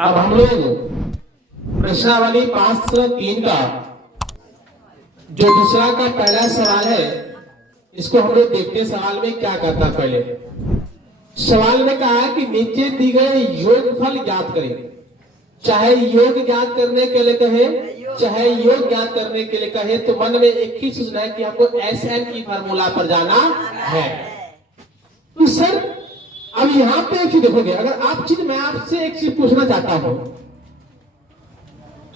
अब हम लोग प्रश्नावली 503 का जो दूसरा का पहला सवाल है इसको हम लोग देखते हैं। सवाल में क्या कहता है, पहले सवाल में कहा है कि नीचे दी गए योगफल ज्ञात करें। चाहे योग ज्ञात करने के लिए कहे, चाहे योग ज्ञात करने के लिए कहे, तो मन में एक ही सोचना है कि हमको SN की फार्मूला पर जाना है। तो सर अब यहाँ पे एक चीज देखोगे, अगर आप चीज मैं आपसे एक चीज पूछना चाहता हूं,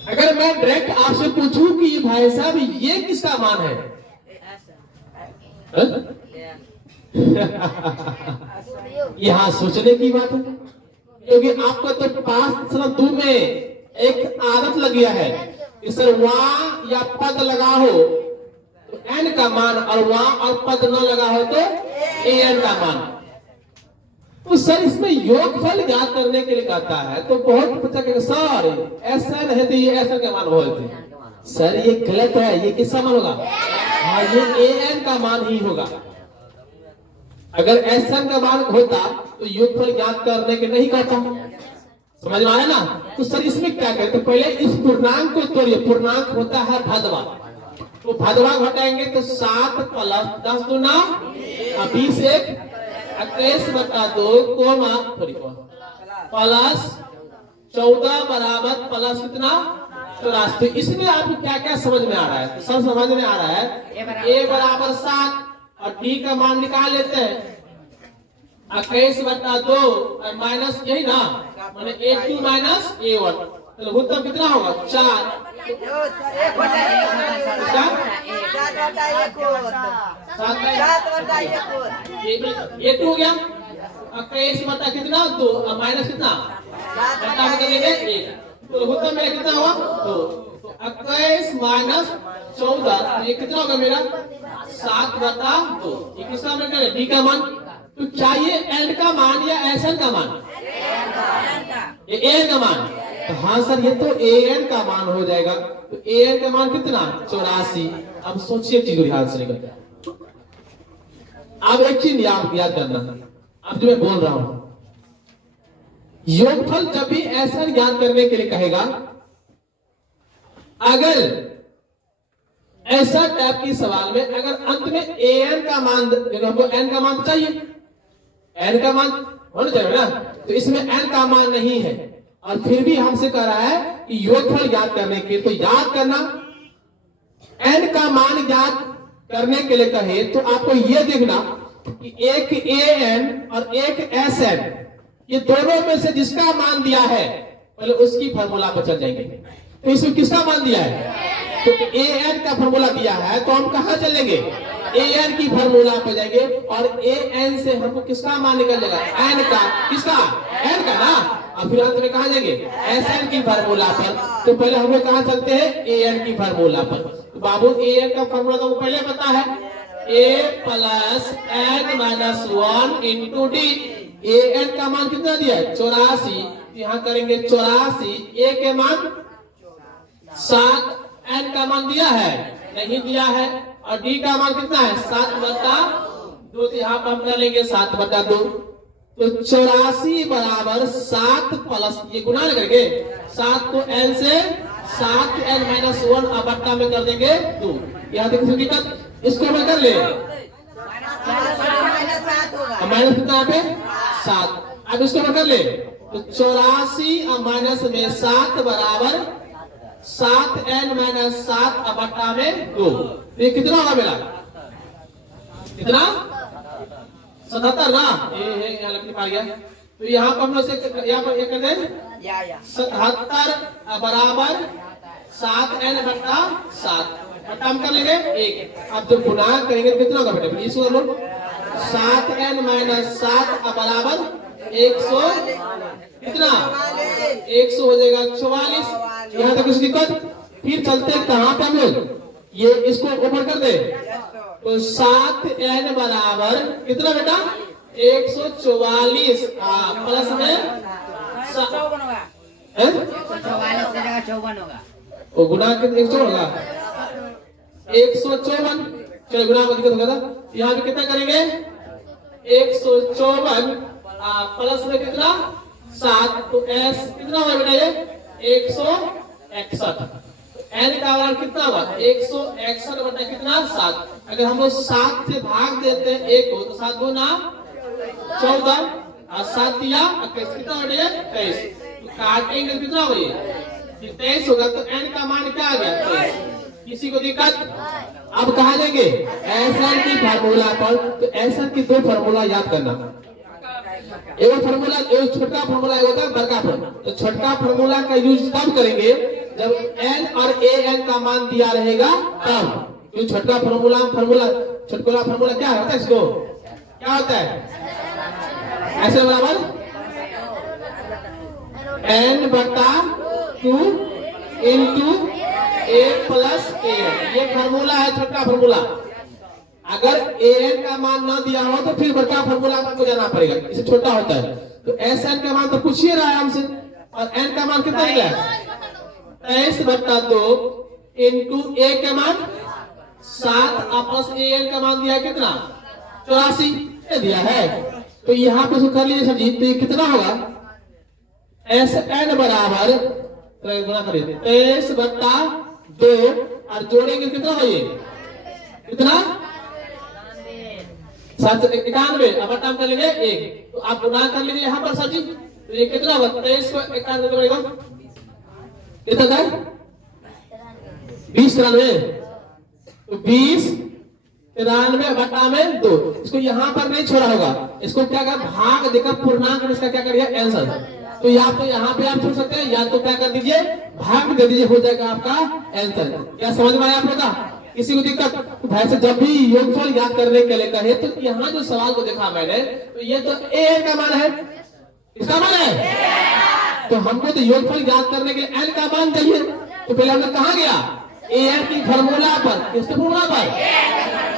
अगर मैं डायरेक्ट आपसे पूछूं कि भाई साहब ये किसका मान है? यहाँ सोचने की बात है, क्योंकि आपका तो 5 में एक आदत लग गया है कि सर वहां या पद लगा हो तो n का मान, और वहां और पद न लगा हो तो an का मान। तो सर इसमें योगफल ज्ञात करने के लिए कहता है, तो बहुत बच्चा कहेगा सर ऐसा है तो ये ऐसा का मान बोलते। सर ये गलत है, ये किसका मान होगा? हाँ ये an का मान ही होगा। अगर SN का मान होता तो योगफल ज्ञात करने के नहीं कहता। समझ में आया ना? तो सर इसमें क्या कहते, पहले इस पूर्णांक को तोड़िए। पूर्णांक होता है भदवा, तो भदवा घटाएंगे तो 7 प्लस 10 दूना 20 1 21/2 कोमा प्लस 14 बराबर प्लस कितना 84। तो इसमें आपको क्या क्या समझ में आ रहा है? तो सब समझ में आ रहा है। a बराबर 7 और d का मान निकाल लेते हैं 21/2 और माइनस यही ना, माने a2 माइनस a1, तो उत्तर कितना होगा 4। a2 हो गया 21 कितना 2 और माइनस कितना बटा में करेंगे 1, तो उत्तर मेरा कितना हुआ 2। तो 21 माइनस 14 ये कितना होगा मेरा 7/2। ये किसका मान करें? डी का मान। तो चाहिए एन का मान या SN का मान? ये एन का मान। तो हाँ सर ये तो an का मान हो जाएगा। तो an का मान कितना 84। अब सोचिए चीज ध्यान से निकल। अब एक चीज याद करना, अब जो मैं बोल रहा हूं, योगफल जब भी SN ज्ञात करने के लिए कहेगा, अगर ऐसा टाइप की सवाल में अगर अंत में an का मान, हमको n का मान चाहिए, n का मान होना चाहिए ना, तो इसमें n का मान नहीं है और फिर भी हमसे कह रहा है कि योगफल ज्ञात करने के, तो याद करना n का मान ज्ञात करने के लिए कहे तो आपको यह देखना कि एक an और एक SN, ये दोनों में से जिसका मान दिया है पहले उसकी फार्मूला पर चल जाएंगे। तो इसमें किसका मान दिया है? तो an का फार्मूला दिया है, तो हम कहां चलेंगे? an की फार्मूला पे जाएंगे और an से हमको किसका मान निकल जाएगा? n का। किसका? n का ना। और फिर अंत में कहां जाएंगे? SN की फार्मूला पर। तो पहले हम लोग कहां चलते हैं? an की फार्मूला पर। तो बाबू an का फार्मूला तो पहले पता है, a plus n minus 1 into D. an का मान कितना दिया है? 84। यहाँ करेंगे 84, a के मान 7, n का मान दिया है नहीं दिया है, और d का मान कितना है 7/2। तो यहाँ पर हम डालेंगे 7/2। तो 84 बराबर 7 प्लस ये गुना करेंगे 7 को n से 7n माइनस 1 बट्टा में कर देंगे 2। यहाँ देखिए दिक्कत, इसको मैं कर ले माइनस कितना यहाँ पे 7। अब इसको मैं कर ले तो 84 और माइनस में 7 बराबर 7n माइनस 7 बट्टा में 2। ये कितना होगा मेरा? कितना 77 ना। ये यहाँ लकड़ी पा गया। तो यहाँ पर हम लोग से यहाँ पर एक कर दें 77 बराबर 7n बट्टा 7 बट्टा हम कर लेंगे 1। अब जब गुणा करेंगे तो कितना होगा बेटा? प्लीज कर लो 7n माइनस 7 बराबर 100 कितना 100 हो जाएगा 44। यहाँ तक कुछ दिक्कत? फिर चलते कहां पे हम लोग? ये इसको ऊपर कर दे तो 7n बराबर कितना बेटा 144 प्लस में 54 होगा। वो गुना कितना 154 होगा 154। चलो गुना में दिक्कत होगा था। यहाँ पे कितना करेंगे 154 प्लस में कितना 7, तो एस कितना होगा बेटा ये 161। एन का मान कितना होगा 161 बटा कितना 7। अगर हम लोग 7 से भाग देते हैं 1 को तो 7 गुना 14 और 7 दिया 21 कितना हो गया 23। तो काटेंगे कितना होगा ये 23 होगा। तो एन का मान क्या आ गया 23। किसी को दिक्कत? अब कहा जाएंगे एसएन की फार्मूला पर। तो एसएन की दो फार्मूला याद करना, एक फार्मूला एक छोटा फार्मूला होता है बड़का फार्मूला। तो छोटा फार्मूला का यूज तब करेंगे जब एन और ए एन का मान दिया रहेगा तब। तो छोटा फार्मूला छोटकोला फार्मूला क्या होता है, इसको क्या होता है ऐसे बराबर एन बटा 2 इंटू ए प्लस ए। ये फार्मूला है छोटा फार्मूला। अगर ए एन का मान ना दिया हो तो फिर बड़ा फार्मूला आपको जाना पड़ेगा, इसे छोटा होता है। तो एस एन का मान तो पूछ ही रहा है हमसे, और एन का मान कितना दिया है 23 बटा 2 इंटू ए का मान 7 प्लस ए एन का मान दिया कितना 84 दिया है। तो यहाँ पे कर लीजिए सर जी। तो ये कितना होगा एस एन बराबर गुणा करिए 23 बटा 2 और जोड़ेंगे कितना हो ये कितना 91। अब बटा कर लीजिए 1। तो आप गुणा कर लीजिए यहाँ पर सर जी। तो ये कितना होगा 23 को 91 बढ़ेगा कितना था 20 93। तो 20 93 बटा में 2। इसको यहाँ पर नहीं छोड़ा होगा, इसको क्या कर भाग देकर पूर्णांक इसका क्या करिए आंसर। तो यहाँ पे आप छोड़ सकते हैं, या तो क्या कर दीजिए भाग दे दीजिए, हो जाएगा आपका आंसर। क्या समझ में आया आप लोग का? किसी को दिक्कत? तो भाई से जब भी योगफल याद करने के लिए कहे तो यहाँ जो सवाल को देखा मैंने, तो ये तो ए का मान है, इसका मान है। तो हमको तो योगफल याद करने के लिए एन का मान चाहिए। तो पहले हमने कहा गया ए एन की फार्मूला पर, किसके फार्मूला पर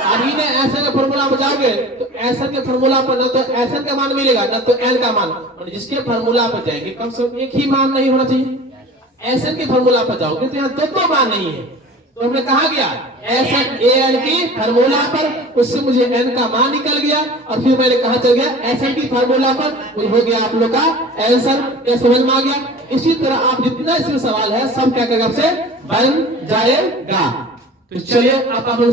अभी ने ऐसे का फार्मूला बचाओगे तो ऐसा के फार्मूला पर ना तो ऐसा का मान मिलेगा ना तो एल का मान। और जिसके फार्मूला पर जाएंगे कम से कम एक ही मान नहीं होना चाहिए। ऐसे के फार्मूला पर जाओगे तो यहाँ दो मान नहीं है। तो हमने कहा गया ऐसा ए एन की फार्मूला पर, उससे मुझे एन का मान निकल गया और फिर मैंने कहा चल गया ऐसा की फार्मूला पर, हो गया आप लोग का आंसर। क्या समझ में आ गया? इसी तरह आप जितना इसमें सवाल है सब क्या करेगा आपसे बन जाएगा। तो चलिए आप लोग